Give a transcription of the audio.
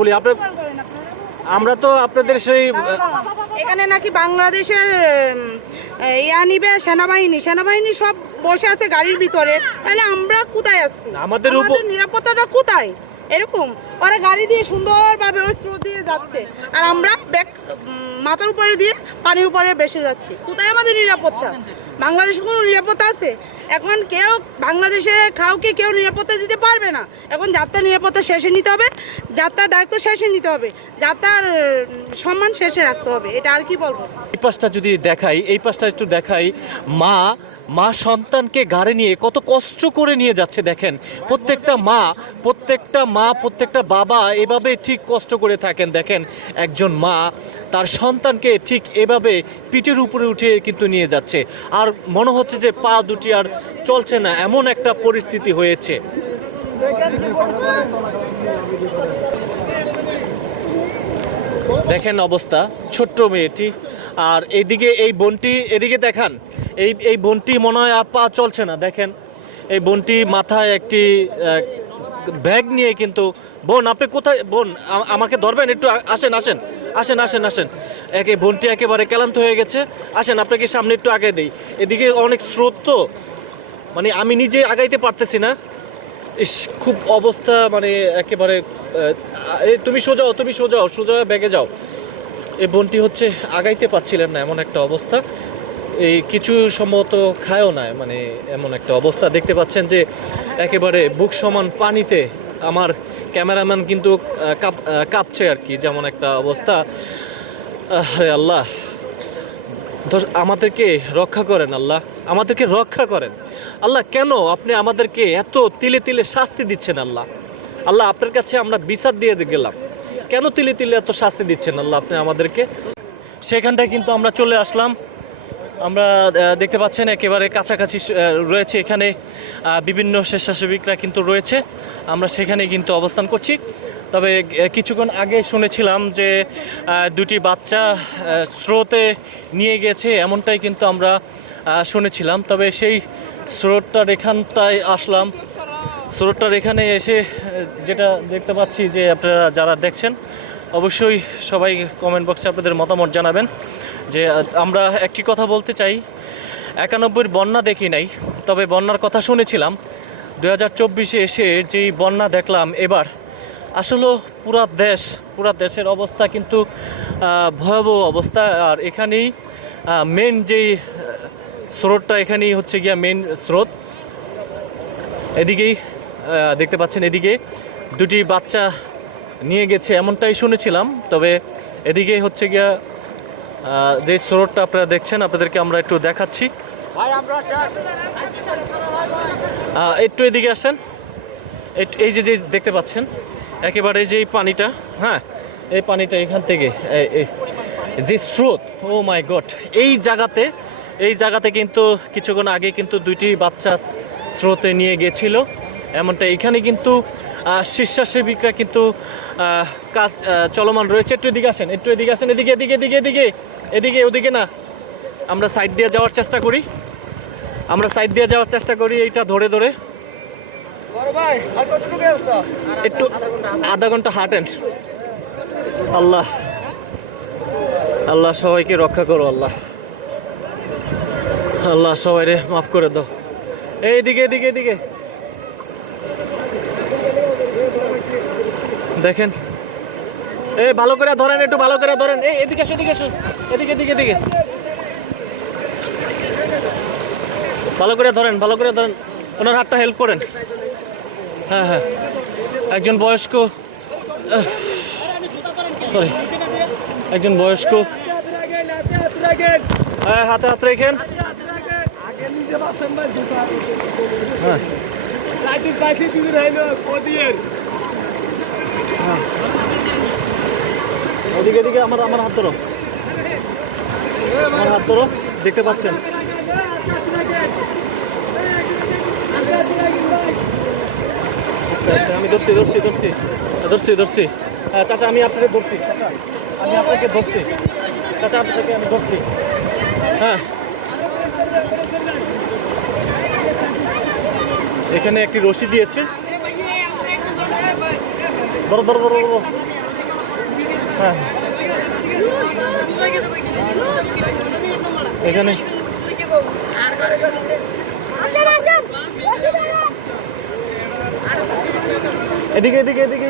বলি আপনার আমরা তো আপনাদের সেই এখানে নাকি বাংলাদেশের ইয়া নিবে সেনাবাহিনী। সেনাবাহিনী সব বসে আছে গাড়ির ভিতরে। তাহলে আমরা কোথায় আসছি আমাদের নিরাপত্তাটা কোথায়? এরকম। ওরা গাড়ি দিয়ে সুন্দরভাবে ওই স্রোত দিয়ে যাচ্ছে। আর আমরা ব্যাক মাথার উপরে দিয়ে পানির উপরে বেসে যাচ্ছি। কোথায় আমাদের নিরাপত্তা? বাংলাদেশে কোনো নিরাপত্তা আছে? এখন কেউ, বাংলাদেশে কাউকে কেউ নিরাপত্তা দিতে পারবে না। এখন যাত্রার নিরাপত্তা শেষে নিতে হবে। যাত্রার দায়িত্ব শেষে নিতে হবে। যাত্রার সম্মান শেষে রাখতে হবে। এটা আর কি বলব? এই পাশটা যদি দেখাই, এই পাশটা একটু দেখাই, মা মা সন্তানকে ঘাড়ে নিয়ে কত কষ্ট করে নিয়ে যাচ্ছে দেখেন। প্রত্যেকটা মা প্রত্যেকটা মা, প্রত্যেকটা বাবা এভাবে ঠিক কষ্ট করে থাকেন। দেখেন, একজন মা তার সন্তানকে ঠিক এভাবে পিঠের উপরে উঠে কিন্তু নিয়ে যাচ্ছে। আর মনে হচ্ছে যে পা দুটি আর চলছে না, এমন একটা পরিস্থিতি হয়েছে। দেখেন অবস্থা, ছোট্ট মেয়েটি। আর এইদিকে এই বোনটি, এদিকে দেখান, এই এই বোনটি মনে হয় আর পা চলছে না। দেখেন, এই বোনটি মাথায় একটি ব্যাগ নিয়ে কিন্তু, বোন, আপনি কোথায়, বোন আমাকে ধরবেন, একটু আসেন আসেন আসেন আসেন আসেন। একে বোনটি একেবারে ক্লান্ত হয়ে গেছে। আসেন, আপনাকে সামনে একটু আগে দেই। এদিকে অনেক স্রোত তো। মানে আমি নিজে আগাইতে পারতেছি না। ইস, খুব অবস্থা মানে একেবারে এই তুমি সোজাও তুমি সোজাও সোজা ব্যাগে যাও। এই বোনটি হচ্ছে আগাইতে পারছিলেন না, এমন একটা অবস্থা। এই কিছু সম্ভবত খায়ও না মানে এমন একটা অবস্থা। দেখতে পাচ্ছেন যে একেবারে বুক সমান পানিতে আমার ক্যামেরাম্যান কিন্তু কাপ কাঁপছে আর কি, যেমন একটা অবস্থা। আরে আল্লাহ। ধর, আমাদেরকে রক্ষা করেন আল্লাহ, আমাদেরকে রক্ষা করেন। আল্লাহ, কেন আপনি আমাদেরকে এত তিলে তিলে শাস্তি দিচ্ছেন আল্লাহ? আল্লাহ, আপনার কাছে আমরা বিচার দিয়ে গেলাম। কেন তিলে তিলে এত শাস্তি দিচ্ছেন আল্লাহ আপনি আমাদেরকে? সেখানটায় কিন্তু আমরা চলে আসলাম। আমরা দেখতে পাচ্ছেন একেবারে কাছাকাছি রয়েছে এখানে বিভিন্ন স্বেচ্ছাসেবিকরা কিন্তু রয়েছে। আমরা সেখানে কিন্তু অবস্থান করছি। তবে কিছুক্ষণ আগে শুনেছিলাম যে দুটি বাচ্চা স্রোতে নিয়ে গেছে, এমনটাই কিন্তু আমরা শুনেছিলাম। তবে সেই স্রোতটার এখানটায় আসলাম। স্রোতটার এখানে এসে যেটা দেখতে পাচ্ছি যে আপনারা যারা দেখছেন, অবশ্যই সবাই কমেন্ট বক্সে আপনাদের মতামত জানাবেন। যে আমরা একটি কথা বলতে চাই। একানব্বইয়ের বন্যা দেখি নাই, তবে বন্যার কথা শুনেছিলাম। দু হাজার চব্বিশে এসে যেই বন্যা দেখলাম এবার, আসলে পুরা দেশ, পুরা দেশের অবস্থা কিন্তু ভয়াবহ অবস্থা। আর এখানেই মেন যেই স্রোতটা এখানেই হচ্ছে গিয়া মেন স্রোত। এদিকেই দেখতে পাচ্ছেন এদিকে দুটি বাচ্চা নিয়ে গেছে, এমনটাই শুনেছিলাম। তবে এদিকে হচ্ছে গিয়া যে স্রোতটা আপনারা দেখছেন আপনাদেরকে আমরা একটু দেখাচ্ছি। একটু এদিকে আসেন। এই যে যে দেখতে পাচ্ছেন একেবারে যে পানিটা হ্যাঁ এই পানিটা এখান থেকে যে স্রোত ও মাই গড এই জায়গাতে এই জায়গাতে কিন্তু কিছুক্ষণ আগে কিন্তু দুইটি বাচ্চা স্রোতে নিয়ে গেছিল। এমনটা এখানে কিন্তু স্বেচ্ছাসেবিকরা কিন্তু কাজ চলমান রয়েছে। একটু এদিকে আসেন একটু এদিকে আসেন। এদিকে এদিকে এদিকে এদিকে এদিকে ওদিকে না। আমরা সাইড দিয়ে যাওয়ার চেষ্টা করি। আমরা সাইড দিয়ে যাওয়ার চেষ্টা করি এইটা ধরে ধরে। একটু আধা ঘণ্টা হাঁটেন। আল্লাহ আল্লাহ সবাইকে রক্ষা করো আল্লাহ। আল্লাহ সবাই রে মাফ করে দাও। এইদিকে এদিকে এদিকে। দেখেন। এ, ভালো করে ধরেন একটু, ভালো করে ধরেন। এই এদিকে আসো এদিকে আসো। এদিকে এদিকে এদিকে। ভালো করে ধরেন, ভালো করে ধরেন। ওনার হাতটা হেল্প করেন। হ্যাঁ হ্যাঁ। একজন বয়স্ক। সরি একজন বয়স্ক। হ্যাঁ হাতে হাত রেখেন। হ্যাঁ। ওদিকে এদিকে আমার আমার হাত ধরো। আমার হাত ধরো, দেখতে পাচ্ছেন। আমি ধরছি ধরছি ধরছি। ধরছি ধরছি। হ্যাঁ চাচা, আমি আপনাকে ধরছি। আমি আপনাকে ধরছি। চাচা, আপনাকে আমি ধরছি। হ্যাঁ। এখানে একটি রশি দিয়েছে। ধরো ধরো ধরো ধরো। হ্যাঁ। এখানে। এদিকে এদিকে এদিকে